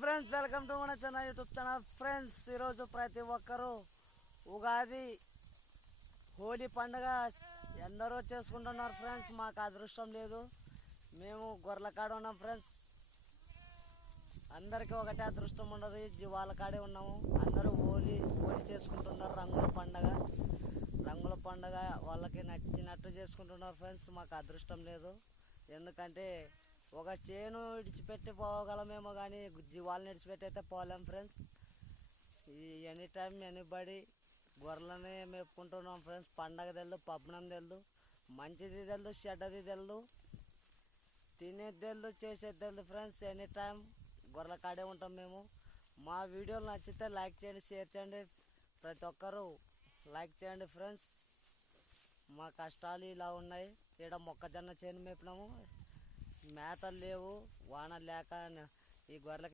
Friends, welcome to మన channel, YouTube channel. Friends, ఈరోజు ప్రతి ఒక్కరూ ఉగాది హోలీ పండుగ ఎందరో చేసుకుంటున్నారు ఫ్రెండ్స్. మాకు అదృష్టం లేదు, మేము గొర్రెల కాడ ఉన్నాం ఫ్రెండ్స్. అందరికీ ఒకటే అదృష్టం ఉండదు, జీవాల కాడే ఉన్నాము. అందరూ హోలీ చేసుకుంటున్నారు, రంగుల పండుగ వాళ్ళకి నచ్చినట్టు చేసుకుంటున్నారు ఫ్రెండ్స్. మాకు అదృష్టం లేదు, ఎందుకంటే ఒక చేను విడిచిపెట్టి పోగలమేమో కానీ జీవాలను విడిచిపెట్టి అయితే పోలేం ఫ్రెండ్స్. ఈ ఎనీ టైం ఎనీబడి గొర్రెలనే మేపుకుంటున్నాం ఫ్రెండ్స్. పండగ తెలుదు, పబ్బనం తెలుదు, మంచిది తెలుదు, చెడ్డది తెలుదు, తినేది తెలుదు, చేసేది తెలుదు ఫ్రెండ్స్. ఎనీ టైం గొర్రెల కాడే ఉంటాం మేము. మా వీడియోలు నచ్చితే లైక్ చేయండి, షేర్ చేయండి. ప్రతి ఒక్కరూ లైక్ చేయండి ఫ్రెండ్స్. మా కష్టాలు ఇలా ఉన్నాయి. ఈడ మొక్కజొన్న చేను మేపినాము, మేతలు లేవు, వాన లేక ఈ గొర్రెలకి